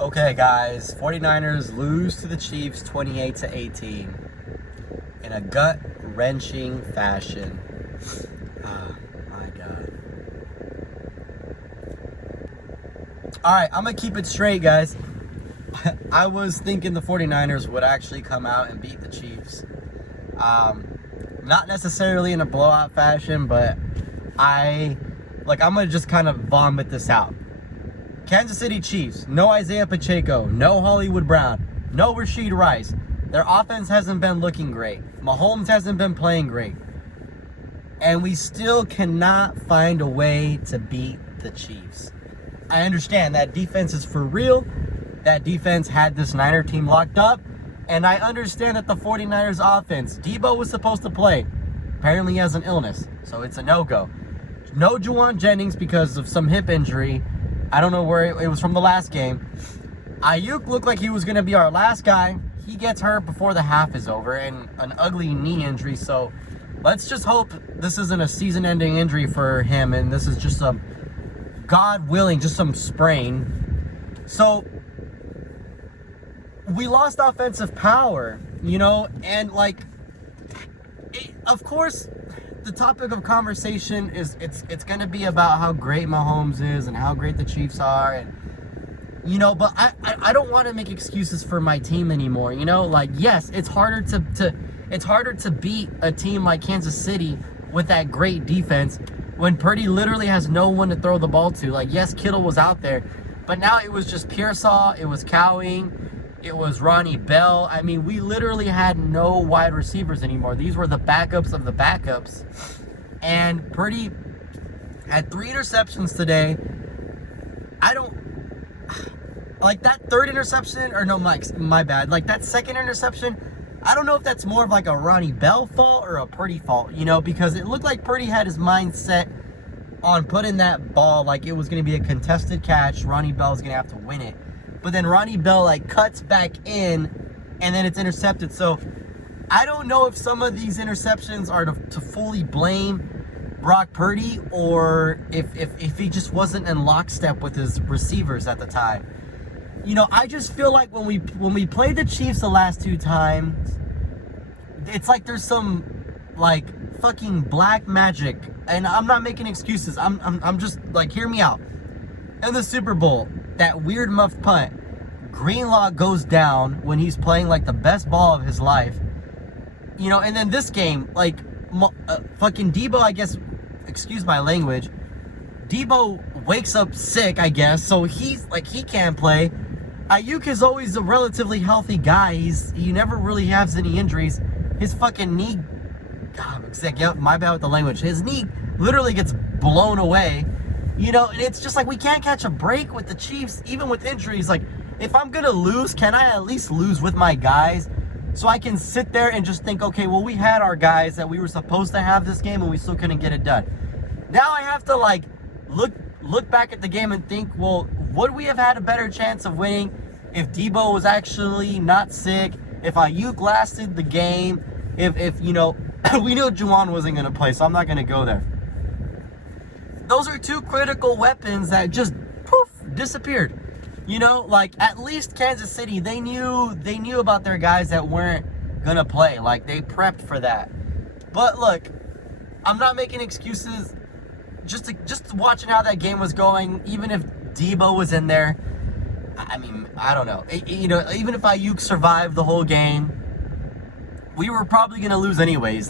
Okay, guys, 49ers lose to the Chiefs 28-18 in a gut-wrenching fashion. Oh, my God. All right, I'm going to keep it straight, guys. I was thinking the 49ers would actually come out and beat the Chiefs. Not necessarily in a blowout fashion, but I'm going to just kind of vomit this out. Kansas City Chiefs, no Isaiah Pacheco, no Hollywood Brown, no Rashid Rice. Their offense hasn't been looking great. Mahomes hasn't been playing great. And we still cannot find a way to beat the Chiefs. I understand that defense is for real. That defense had this Niner team locked up. And I understand that the 49ers offense, Debo was supposed to play. Apparently he has an illness, so it's a no-go. No Juwan Jennings because of some hip injury. I don't know where it was from the last game. Ayuk looked like he was going to be our last guy. He gets hurt before the half is over and an ugly knee injury. So let's just hope this isn't a season-ending injury for him and this is just some, God willing, just some sprain. So we lost offensive power, and of course, the topic of conversation is it's going to be about how great Mahomes is and how great the Chiefs are, and but I don't want to make excuses for my team anymore. Yes, it's harder to beat a team like Kansas City with that great defense when Purdy literally has no one to throw the ball to. Yes, Kittle was out there, but now it was just Pearsall, it was Cowing, it was Ronnie Bell. I mean, we literally had no wide receivers anymore. These were the backups of the backups. And Purdy had 3 interceptions today. I don't... that third interception, or no, my bad. That second interception, I don't know if that's more of a Ronnie Bell fault or a Purdy fault, because it looked like Purdy had his mind set on putting that ball like it was going to be a contested catch. Ronnie Bell's going to have to win it. But then Ronnie Bell cuts back in and then it's intercepted. So I don't know if some of these interceptions are to fully blame Brock Purdy or if he just wasn't in lockstep with his receivers at the time. I just feel like when we played the Chiefs the last 2 times, it's like there's some fucking black magic. And I'm not making excuses. I'm just hear me out. In the Super Bowl, that weird muff punt, Greenlaw goes down when he's playing the best ball of his life. And then this game, fucking Debo, I guess, excuse my language, Debo wakes up sick, I guess, so he's he can't play. Ayuk is always a relatively healthy guy. He never really has any injuries. His fucking knee, my bad with the language. His knee literally gets blown away. And it's just we can't catch a break with the Chiefs, even with injuries. If I'm going to lose, can I at least lose with my guys? So I can sit there and just think, okay, well, we had our guys that we were supposed to have this game and we still couldn't get it done. Now I have to look back at the game and think, well, would we have had a better chance of winning if Debo was actually not sick, if Ayuk lasted the game, if we knew Juwan wasn't going to play, so I'm not going to go there. Those are 2 critical weapons that just poof disappeared. At least Kansas City, they knew about their guys that weren't gonna play. They prepped for that. But look, I'm not making excuses. Just watching how that game was going, even if Debo was in there, I mean, I don't know. Even if Ayuk survived the whole game, we were probably gonna lose anyways.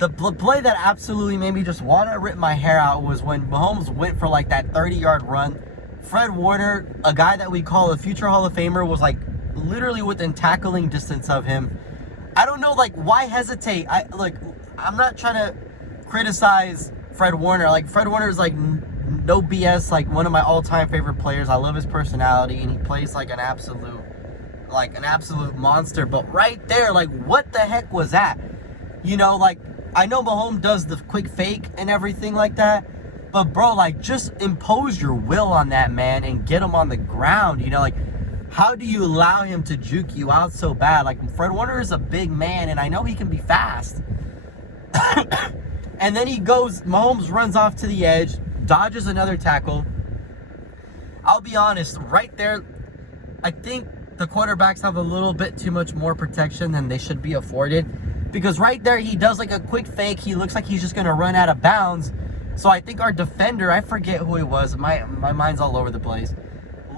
The play that absolutely made me just want to rip my hair out was when Mahomes went for that 30-yard run. Fred Warner, a guy that we call a future Hall of Famer, was literally within tackling distance of him. I don't know, why hesitate? I'm not trying to criticize Fred Warner. Fred Warner is no BS, one of my all-time favorite players. I love his personality, and he plays an absolute monster. But right there, what the heck was that? I know Mahomes does the quick fake and everything like that, but bro, just impose your will on that man and get him on the ground. How do you allow him to juke you out so bad? Fred Warner is a big man, and I know he can be fast. And then Mahomes runs off to the edge, dodges another tackle. I'll be honest, right there, I think the quarterbacks have a little bit too much more protection than they should be afforded. Because right there, he does like a quick fake. He looks like he's just going to run out of bounds. So I think our defender, I forget who he was. My mind's all over the place.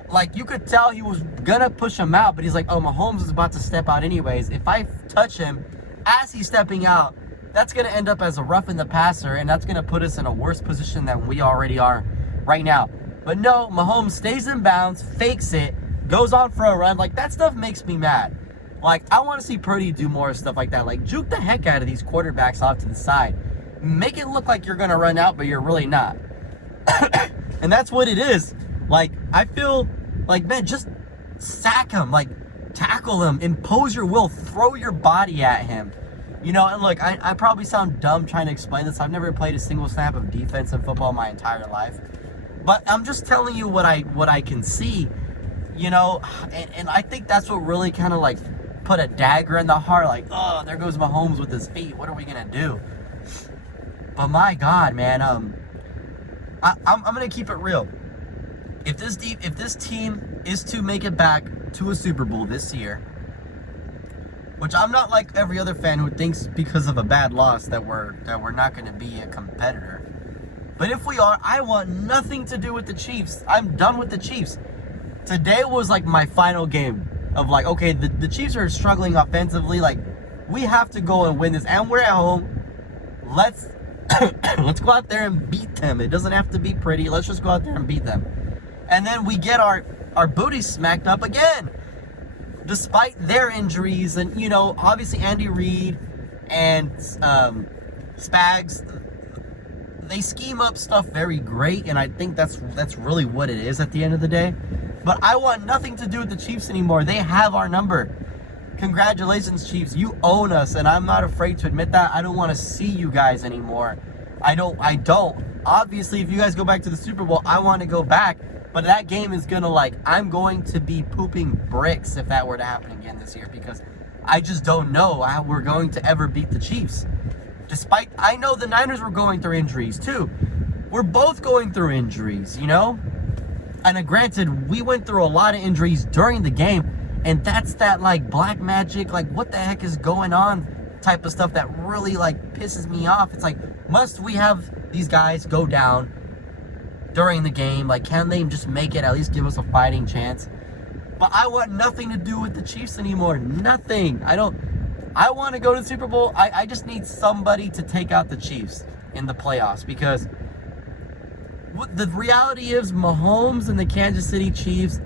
Like, you could tell he was going to push him out, but he's like, oh, Mahomes is about to step out anyways. If I touch him as he's stepping out, that's going to end up as a roughing the passer, and that's going to put us in a worse position than we already are right now. But no, Mahomes stays in bounds, fakes it, goes on for a run. Like, that stuff makes me mad. Like, I want to see Purdy do more stuff like that. Like, juke the heck out of these quarterbacks off to the side. Make it look like you're going to run out, but you're really not. And that's what it is. Like, I feel like, man, just sack him. Like, tackle him. Impose your will. Throw your body at him. You know, and look, I probably sound dumb trying to explain this. I've never played a single snap of defense in football my entire life. But I'm just telling you what I can see, you know, and I think that's what really kind of like put a dagger in the heart. Like, oh, there goes Mahomes with his feet. What are we going to do? But my God, man, I'm going to keep it real. If this team is to make it back to a Super Bowl this year, which I'm not like every other fan who thinks because of a bad loss that we're not going to be a competitor. But if we are, I want nothing to do with the Chiefs. I'm done with the Chiefs. Today was like my final game of like, okay, the Chiefs are struggling offensively. Like, we have to go and win this, and we're at home. Let's go out there and beat them. It doesn't have to be pretty. Let's just go out there and beat them. And then we get our booty smacked up again. Despite their injuries, and you know, obviously Andy Reid and Spags, they scheme up stuff very great, and I think that's really what it is at the end of the day. But I want nothing to do with the Chiefs anymore. They have our number. Congratulations, Chiefs. You own us, and I'm not afraid to admit that. I don't want to see you guys anymore. I don't. Obviously, if you guys go back to the Super Bowl, I want to go back. But that game is going to, like, I'm going to be pooping bricks if that were to happen again this year, because I just don't know how we're going to ever beat the Chiefs. Despite, I know the Niners were going through injuries too. We're both going through injuries, you know? And granted, we went through a lot of injuries during the game, and that's that, like, black magic, like, what the heck is going on type of stuff that really, like, pisses me off. It's like, must we have these guys go down during the game? Like, can they just make it, at least give us a fighting chance? But I want nothing to do with the Chiefs anymore. Nothing. I want to go to the Super Bowl. I just need somebody to take out the Chiefs in the playoffs, because what the reality is, Mahomes and the Kansas City Chiefs,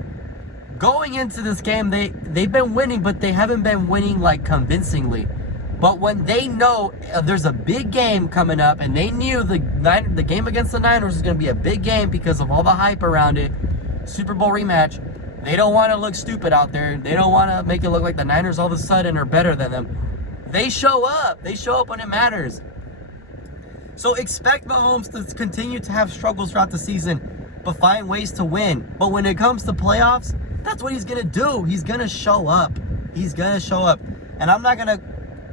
going into this game, they've been winning, but they haven't been winning like convincingly. But when they know there's a big game coming up, and they knew the game against the Niners was going to be a big game because of all the hype around it, Super Bowl rematch, they don't want to look stupid out there. They don't want to make it look like the Niners all of a sudden are better than them. They show up. They show up when it matters. So expect Mahomes to continue to have struggles throughout the season, but find ways to win. But when it comes to playoffs, that's what he's going to do. He's going to show up. He's going to show up. And I'm not going to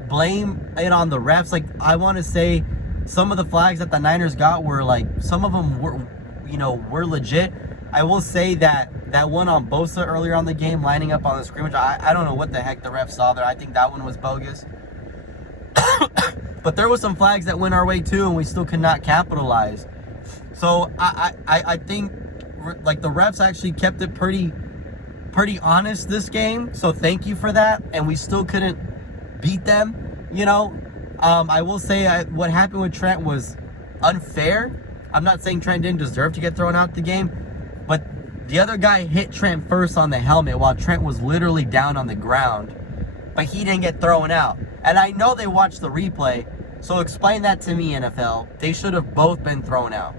blame it on the refs. Like, I want to say some of the flags that the Niners got were like, some of them were legit. I will say that one on Bosa earlier on the game, lining up on the scrimmage, I don't know what the heck the ref saw there. I think that one was bogus. But there was some flags that went our way too, and we still could not capitalize. So I think like the refs actually kept it pretty honest this game. So thank you for that. And we still couldn't beat them, you know. I will say what happened with Trent was unfair. I'm not saying Trent didn't deserve to get thrown out the game, but the other guy hit Trent first on the helmet while Trent was literally down on the ground, but he didn't get thrown out. And I know they watched the replay, so explain that to me, NFL. They should have both been thrown out.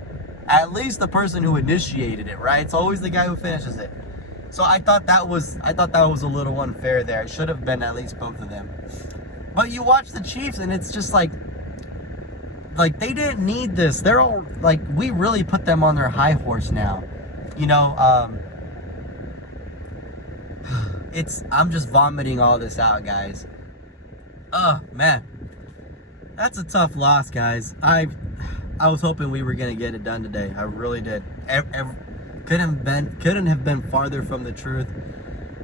At least the person who initiated it, right? It's always the guy who finishes it. So I thought that was a little unfair there. It should have been at least both of them. But you watch the Chiefs, and it's just like they didn't need this. They're all like, we really put them on their high horse now. You know, I'm just vomiting all this out, guys. Oh, man. That's a tough loss, guys. I was hoping we were going to get it done today. I really did. Couldn't have been farther from the truth.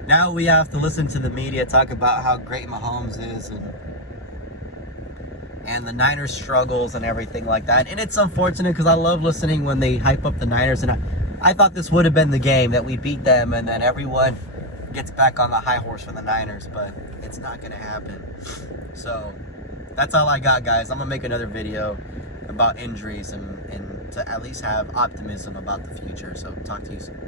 Now we have to listen to the media talk about how great Mahomes is and the Niners struggles and everything like that. And it's unfortunate because I love listening when they hype up the Niners. And I thought this would have been the game that we beat them and then everyone gets back on the high horse for the Niners. But it's not going to happen. So that's all I got, guys. I'm going to make another video about injuries and to at least have optimism about the future. So talk to you soon.